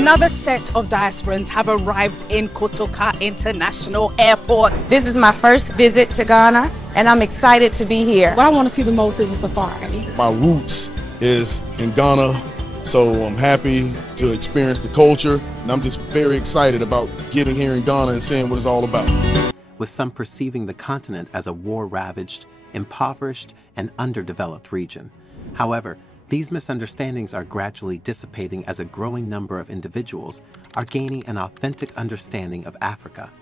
Another set of diasporans have arrived in Kotoka International Airport. This is my first visit to Ghana, and I'm excited to be here. What I want to see the most is a safari. My roots is in Ghana, so I'm happy to experience the culture, and I'm just very excited about getting here in Ghana and seeing what it's all about. With some perceiving the continent as a war-ravaged, impoverished, and underdeveloped region. However, these misunderstandings are gradually dissipating as a growing number of individuals are gaining an authentic understanding of Africa.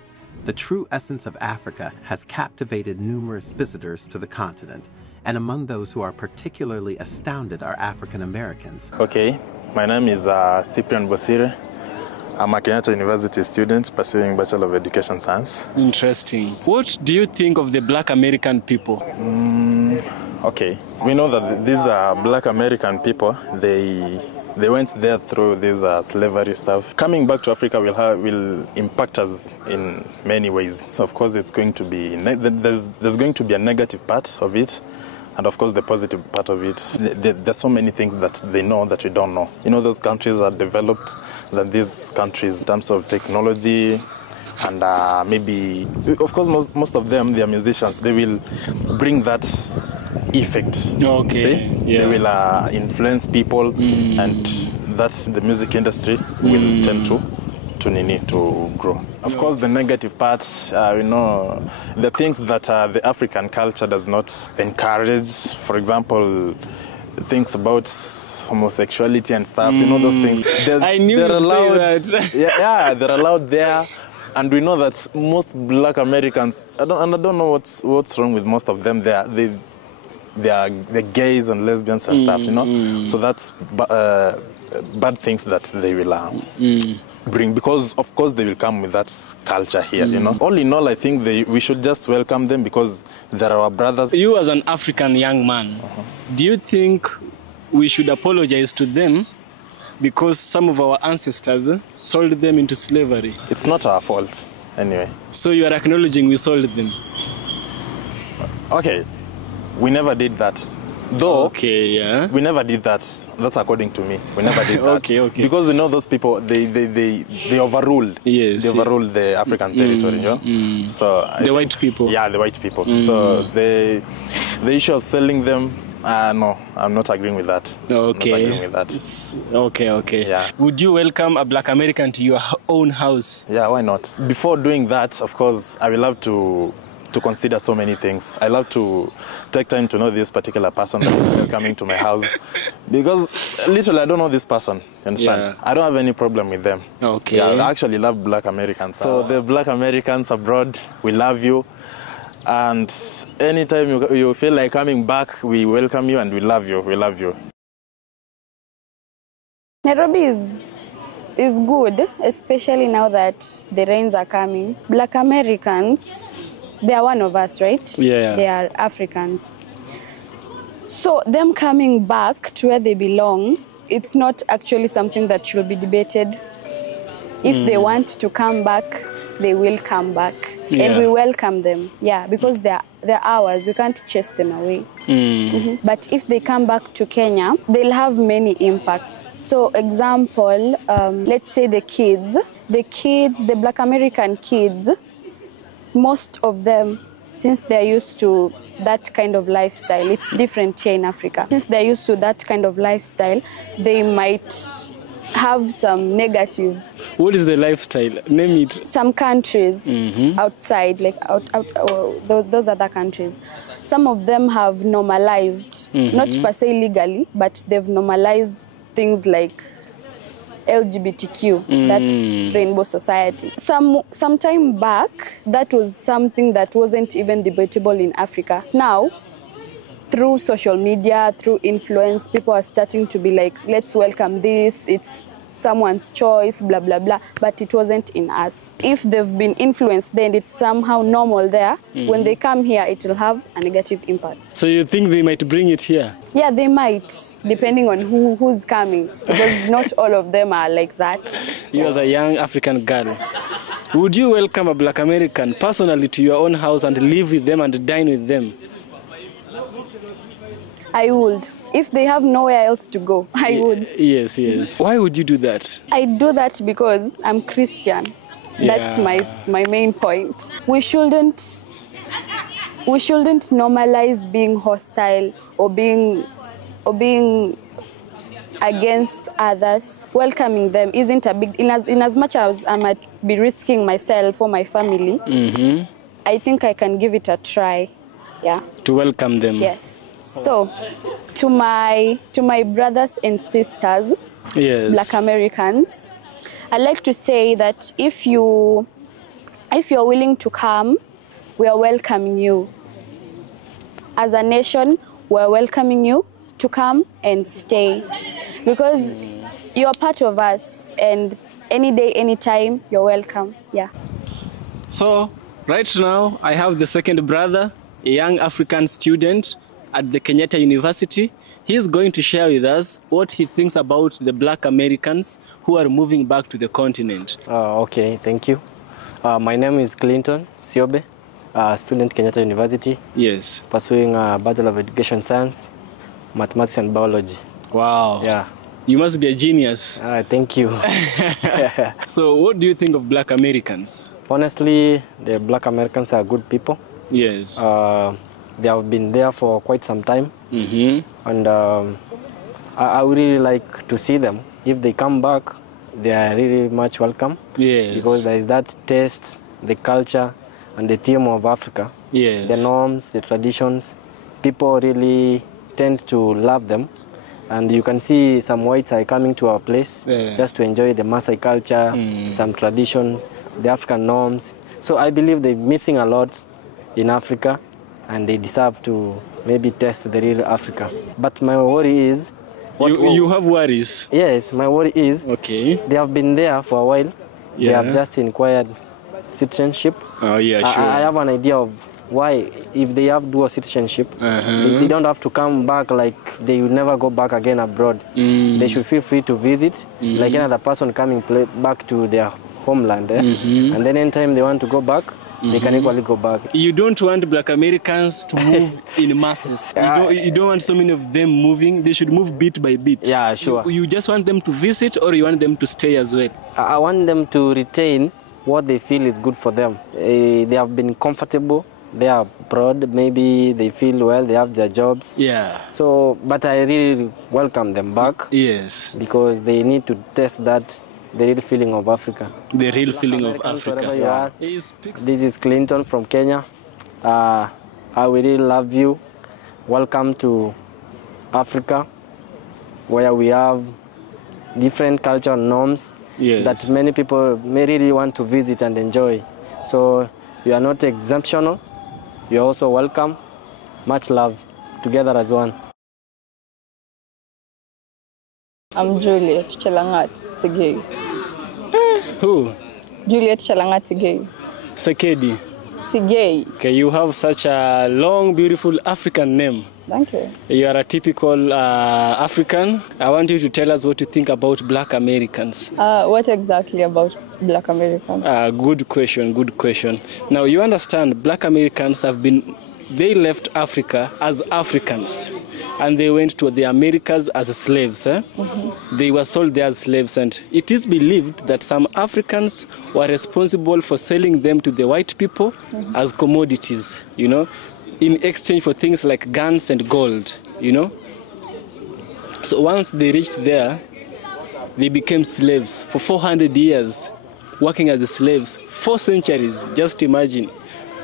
The true essence of Africa has captivated numerous visitors to the continent, and among those who are particularly astounded are African Americans. Okay, my name is Cyprian Bosire. I'm a Kenyatta University student pursuing Bachelor of Education Science. Interesting. What do you think of the Black American people? Okay, we know that these are Black American people. They went there through this slavery stuff. Coming back to Africa will impact us in many ways. So of course, it's going to be there's going to be a negative part of it, and of course the positive part of it. There's so many things that they know that we don't know. You know, those countries are developed than these countries in terms of technology. And maybe, of course, most of them, they are musicians. They will bring that effect. Okay. See? Yeah. They will influence people, and that's the music industry will tend to grow. Of course, the negative parts, you know, the things that the African culture does not encourage. For example, things about homosexuality and stuff. You know, those things. I knew you'd say that. Yeah, they're allowed there. And we know that most Black Americans, I don't know what's wrong with most of them. They're gays and lesbians and stuff, you know. So that's bad things that they will bring, because of course they will come with that culture here, you know. All in all, I think we should just welcome them because they're our brothers. You as an African young man, do you think we should apologize to them because some of our ancestors sold them into slavery? It's not our fault, anyway. So you are acknowledging we sold them? Okay, we never did that. Though, okay, yeah. We never did that. That's according to me. We never did that. Okay. Because you know those people, they overruled. Yes. They overruled the African territory, you know? So the white people. Yeah, the white people. So the issue of selling them, no, I'm not agreeing with that. Okay. I'm not agreeing with that. Okay. Yeah. Would you welcome a Black American to your own house? Yeah, why not? Before doing that, of course, I will love to consider so many things. I love to take time to know this particular person that is coming to my house, because literally I don't know this person. You understand? Yeah. I don't have any problem with them. Okay. Yeah, I actually love Black Americans. So the Black Americans abroad, we love you. And anytime you feel like coming back, we welcome you and we love you. We love you. Nairobi is good, especially now that the rains are coming. Black Americans, they are one of us, right? Yeah. They are Africans. So them coming back to where they belong, it's not actually something that should be debated. If they want to come back, they will come back. Yeah. And we welcome them, because they're ours. We can't chase them away. But if they come back to Kenya, they'll have many impacts. So example, let's say the Black American kids, most of them, since they're used to that kind of lifestyle, it's different here in Africa. Since they're used to that kind of lifestyle, they might have some negative. What is the lifestyle? Name it. Some countries outside, like those other countries, some of them have normalized, not per se legally, but they've normalized things like LGBTQ, that rainbow society. Some time back, that was something that wasn't even debatable in Africa. Now, through social media, through influence, people are starting to be like, let's welcome this, it's someone's choice, blah, blah, blah. But it wasn't in us. If they've been influenced, then it's somehow normal there. When they come here, it will have a negative impact. So you think they might bring it here? Yeah, they might, depending on who's coming. Because not all of them are like that. You as a young African girl, would you welcome a Black American personally to your own house and live with them and dine with them? I would. if they have nowhere else to go, I would. Yes, yes. Why would you do that? I do that because I'm Christian. That's my main point. We shouldn't normalize being hostile or being against others. Welcoming them isn't a big, in as much as I might be risking myself or my family, I think I can give it a try. Yeah. To welcome them. Yes. So, to my brothers and sisters, yes, Black Americans, I'd like to say that if you're willing to come, we are welcoming you. As a nation, we're welcoming you to come and stay, because you're part of us, and any day, anytime, you're welcome. Yeah. So, right now, I have the second brother, a young African student at the Kenyatta University. He's going to share with us what he thinks about the Black Americans who are moving back to the continent. Okay, thank you. My name is Clinton Siobe, student Kenyatta University. Yes. Pursuing a Bachelor of Education Science, Mathematics and Biology. Wow. Yeah. You must be a genius. Thank you. So what do you think of Black Americans? Honestly, the Black Americans are good people. Yes. They have been there for quite some time. And I would really like to see them. If they come back, they are really much welcome. Yes. Because there is that taste, the culture, and the theme of Africa. Yes. The norms, the traditions. People really tend to love them. And you can see some whites are coming to our place just to enjoy the Maasai culture, some tradition, the African norms. So I believe they're missing a lot in Africa, and they deserve to maybe test the real Africa. But my worry is... You have worries? Yes, my worry is they have been there for a while. They have just inquired citizenship. Oh, yeah, sure. I have an idea of why, if they have dual citizenship, they don't have to come back, like they will never go back again abroad. They should feel free to visit, like any other person coming back to their homeland. And then anytime they want to go back, they can equally go back. You don't want Black Americans to move in masses. You don't want so many of them moving. They should move bit by bit. Yeah, sure. You just want them to visit, or you want them to stay as well? I want them to retain what they feel is good for them. They have been comfortable. They are abroad, maybe they feel well, they have their jobs. Yeah. So, but I really welcome them back. Yes. Because they need to test that, the real feeling of Africa. The real feeling of Africa. Wherever you are. This is Clinton from Kenya. I really love you. Welcome to Africa, where we have different cultural norms that many people may really want to visit and enjoy. So you are not exemptional. You are also welcome. Much love. Together as one. I'm Juliet Chelangat Segei. Who? Juliet Chelangat Segei. Sekedi. Segei. Okay, you have such a long, beautiful African name. Thank you. You are a typical African. I want you to tell us what you think about Black Americans. What exactly about Black Americans? Good question, good question. Now, you understand, Black Americans they left Africa as Africans, and they went to the Americas as slaves. They were sold there as slaves, and it is believed that some Africans were responsible for selling them to the white people as commodities, in exchange for things like guns and gold, So once they reached there, they became slaves for 400 years, working as slaves, 4 centuries, just imagine.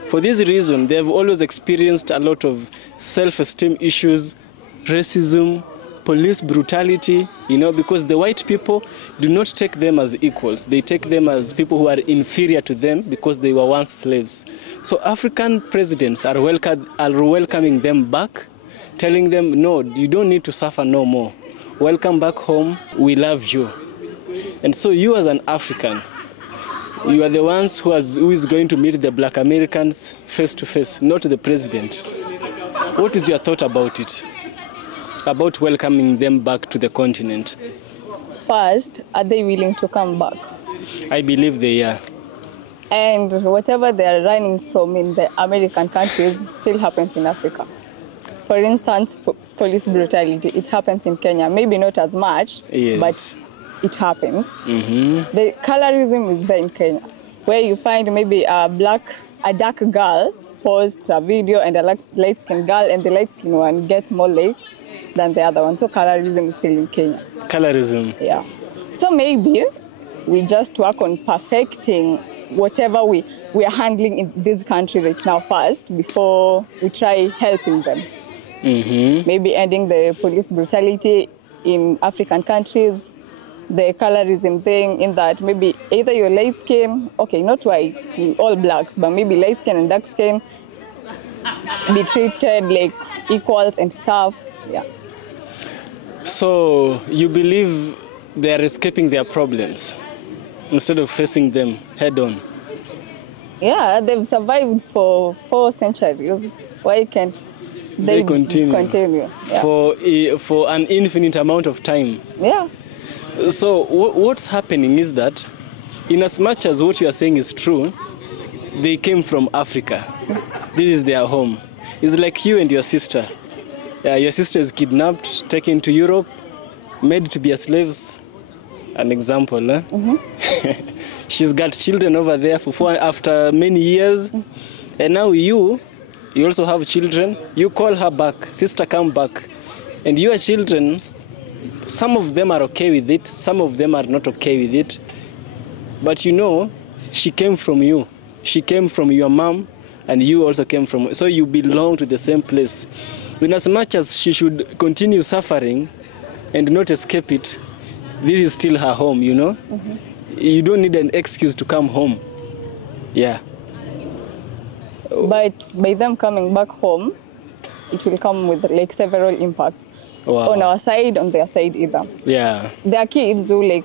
For this reason, they have always experienced a lot of self-esteem issues, racism, police brutality, because the white people do not take them as equals. They take them as people who are inferior to them because they were once slaves. So African presidents are welcoming them back, telling them, no, you don't need to suffer no more. Welcome back home, we love you. And so you as an African, you are the ones who is going to meet the Black Americans face to face, not the president. What is your thought about it? About welcoming them back to the continent? First, are they willing to come back? I believe they are. And whatever they are running from in the American countries still happens in Africa. For For instance, police brutality, it happens in Kenya. Maybe not as much, Yes. but it happens. The colorism is there in Kenya, where you find maybe a dark girl posts a video and a light-skinned girl, and the light-skinned one gets more likes than the other one. So colorism is still in Kenya. Colorism. Yeah. So maybe we just work on perfecting whatever we are handling in this country right now first before we try helping them. Maybe ending the police brutality in African countries, the colorism thing in that maybe either you're light skin, okay, not white, all blacks, but maybe light skin and dark skin be treated like equals and stuff. Yeah. So you believe they are escaping their problems instead of facing them head on? Yeah, they've survived for 4 centuries. Why can't they continue? Yeah. For an infinite amount of time? Yeah. So what's happening is that, in as much as what you are saying is true, they came from Africa. This is their home. It's like you and your sister. Your sister is kidnapped, taken to Europe, made to be a slaves. An example, huh? She's got children over there after many years, and now you also have children. You call her back, sister, come back, and your children, some of them are okay with it, some of them are not okay with it, but you know, she came from you. She came from your mom, and you also came from, so you belong to the same place. In as much as she should continue suffering and not escape it, this is still her home, you know? You don't need an excuse to come home. Yeah. But by them coming back home, it will come with like several impacts. Wow. On our side, on their side either. Yeah. There are kids who like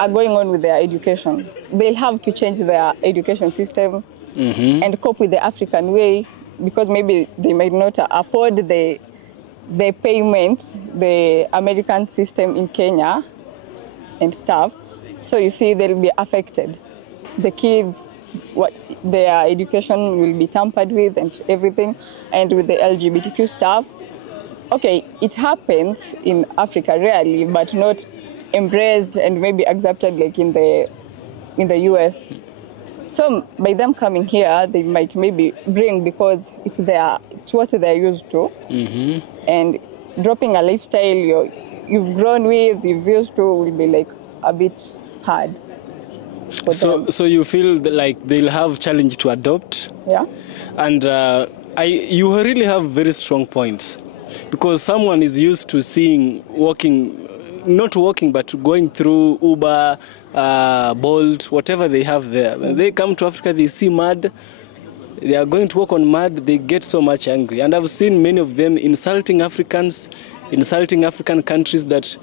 are going on with their education. They'll have to change their education system and cope with the African way, because maybe they might not afford the payment, the American system in Kenya and stuff. So you see, they'll be affected. The kids, their education will be tampered with and everything, and with the LGBTQ stuff. Okay, it happens in Africa rarely, but not embraced and maybe accepted like in the US. So by them coming here, they might maybe bring, because it's what they're used to, and dropping a lifestyle you've grown with, you've used to, will be like a bit hard. So you feel like they'll have challenge to adopt? Yeah. And you really have very strong points, because someone is used to seeing not walking, but going through Uber, Bolt, whatever they have there. When they come to Africa, they see mud. They are going to walk on mud. They get so much angry. And I've seen many of them insulting Africans, insulting African countries, that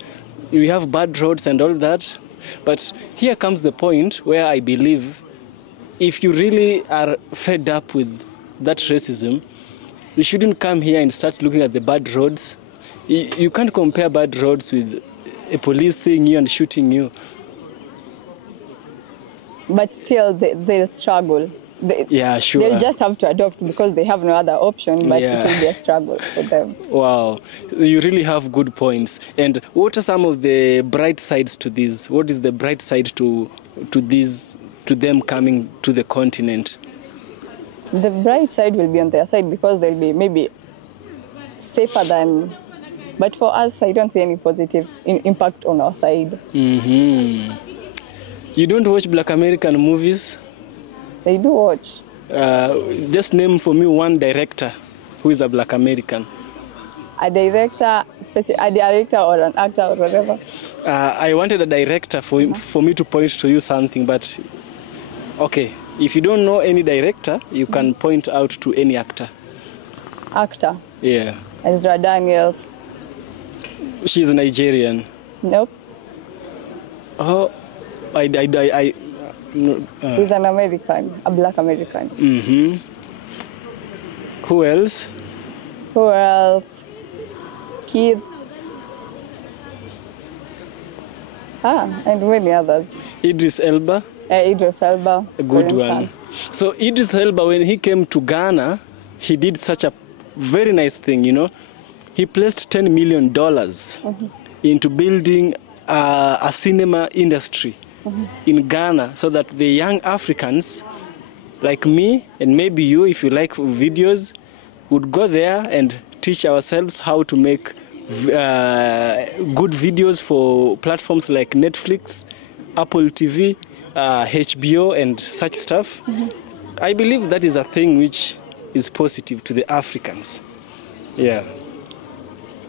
we have bad roads and all that. But here comes the point where I believe if you really are fed up with that racism, you shouldn't come here and start looking at the bad roads. You can't compare bad roads with a police seeing you and shooting you. But still, they'll struggle. Yeah, sure. They'll just have to adopt because they have no other option, but it will be a struggle for them. Wow, you really have good points. And what are some of the bright sides to this? What is the bright side to them coming to the continent? The bright side will be on their side, because they'll be maybe safer than... But for us, I don't see any positive impact on our side. You don't watch Black American movies? They do watch. Just name for me one director who is a Black American. A director or an actor or whatever. I wanted a director for me to point to you something, but okay. If you don't know any director, you can point out to any actor. Actor? Yeah. Ezra Daniels. She's Nigerian. Nope. Oh, He's an American, a Black American. Who else? Keith. And many others. Idris Elba. Idris Elba. A good one. So Idris Elba, when he came to Ghana, he did such a very nice thing, you know. he placed $10 million into building a cinema industry in Ghana so that the young Africans like me and maybe you, if you like videos, would go there and teach ourselves how to make good videos for platforms like Netflix, Apple TV, HBO and such stuff. I believe that is a thing which is positive to the Africans. Yeah.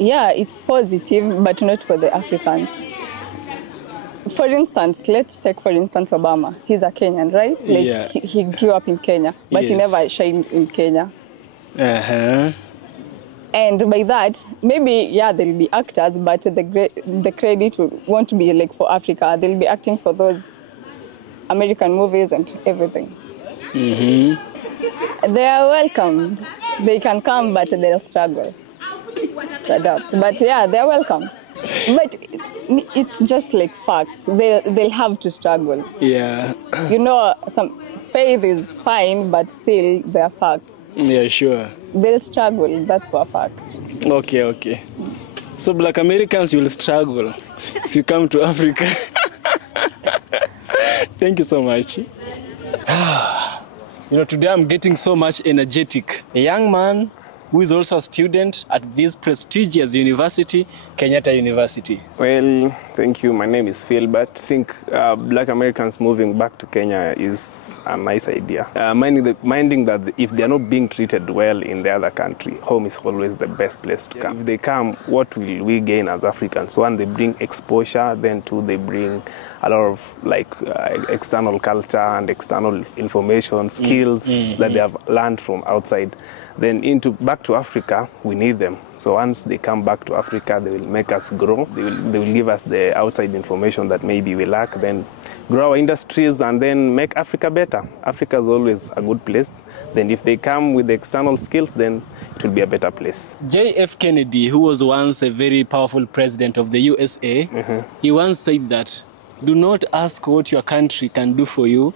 Yeah, it's positive, but not for the Africans. For instance, let's take for instance Obama. He's a Kenyan, right? Like Yeah. he grew up in Kenya, but he Yes. never shined in Kenya. Uh-huh. And by that, maybe, yeah, there'll be actors, but the credit won't be like for Africa. They'll be acting for those American movies and everything. They are welcomed. They can come, but they'll struggle to adapt. But yeah, they're welcome. But it's just like facts. They'll have to struggle. Yeah. You know, some faith is fine, but still they're facts. Yeah, sure. They'll struggle, that's for a fact. Okay, okay. So Black Americans will struggle if you come to Africa. Thank you so much. You know, today I'm getting so much energetic. A young man who is also a student at this prestigious university, Kenyatta University. Well, thank you. My name is Phil, but I think Black Americans moving back to Kenya is a nice idea. Minding that if they are not being treated well in the other country, home is always the best place to come. If they come, what will we gain as Africans? One, they bring exposure, then two, they bring a lot of external culture and external information, skills that they have learned from outside. Then back to Africa, we need them. So once they come back to Africa, they will make us grow. They will give us the outside information that maybe we lack, then grow our industries and then make Africa better. Africa is always a good place. Then if they come with the external skills, then it will be a better place. J.F. Kennedy, who was once a very powerful president of the USA, he once said that, do not ask what your country can do for you.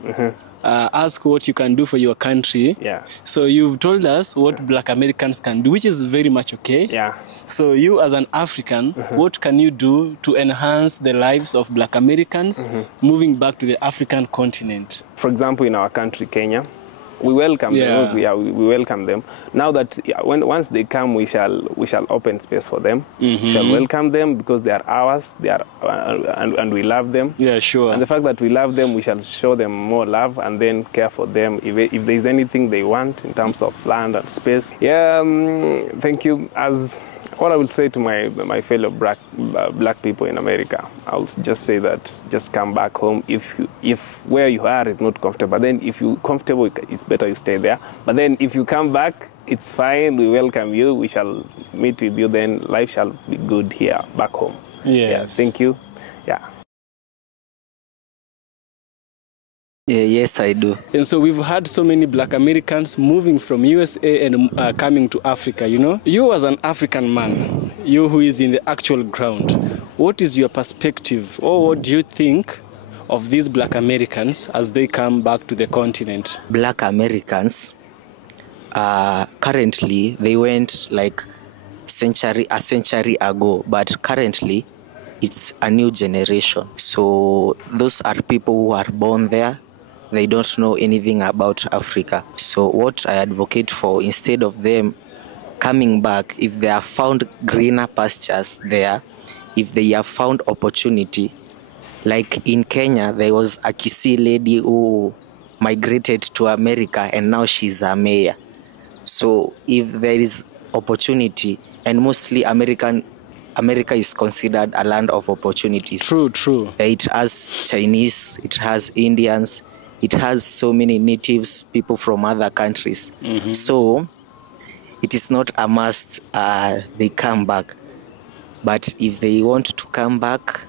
Ask what you can do for your country. Yeah. So you've told us what Black Americans can do, which is very much okay. Yeah. So you as an African, what can you do to enhance the lives of Black Americans moving back to the African continent? For example, in our country, Kenya, we welcome them. We welcome them. Now that once they come, we shall open space for them. We shall welcome them because they are ours. They are, and we love them. Yeah, sure. And the fact that we love them, we shall show them more love and then care for them. If there is anything they want in terms of land and space. Yeah, thank you. As what I would say to my fellow black people in America, I would just say that just come back home. If where you are is not comfortable, then if you're comfortable, it's better you stay there. But then if you come back, it's fine. We welcome you. We shall meet with you. Then life shall be good here back home. Yes. Yeah, thank you. Yeah. Yes, I do. And so we've had so many Black Americans moving from USA and coming to Africa, you know. You as an African man, you who is in the actual ground, what is your perspective or what do you think of these Black Americans as they come back to the continent? Black Americans, currently, they went like a century ago, but currently it's a new generation. So those are people who are born there. They don't know anything about Africa. So what I advocate for, instead of them coming back, if they have found greener pastures there, if they have found opportunity, like in Kenya, there was a Kisii lady who migrated to America and now she's a mayor. So if there is opportunity, and mostly America is considered a land of opportunities. True. It has Chinese, it has Indians, it has so many natives, people from other countries. So it is not a must they come back. But if they want to come back,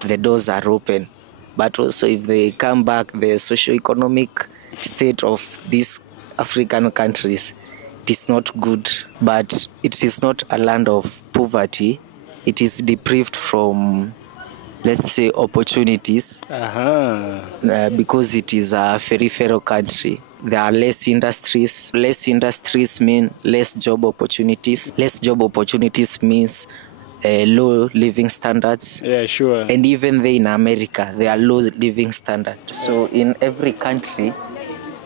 the doors are open. But also if they come back, the socio-economic state of these African countries, it is not good. But it is not a land of poverty. It is deprived from let's say, opportunities. Because it is a peripheral country. There are less industries. Less industries mean less job opportunities. Less job opportunities means low living standards. Yeah, sure. And even there in America, there are low living standards. So in every country,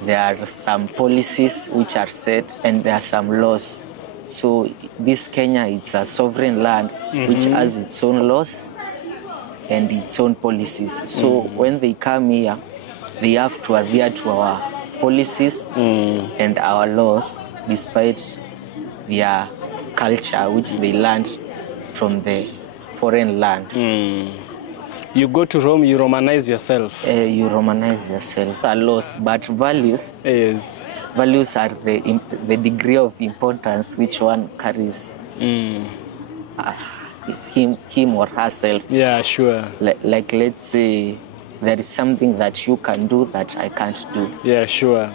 there are some policies which are set and there are some laws. So this Kenya, it's a sovereign land which has its own laws and its own policies. So when they come here, they have to adhere to our policies and our laws despite their culture which they learned from the foreign land. You go to Rome, you Romanize yourself. You Romanize yourself. Are laws, but values. Yes. Values are the degree of importance which one carries. Him or herself. Yeah, sure. Like let's say there is something that you can do that I can't do. Yeah, sure.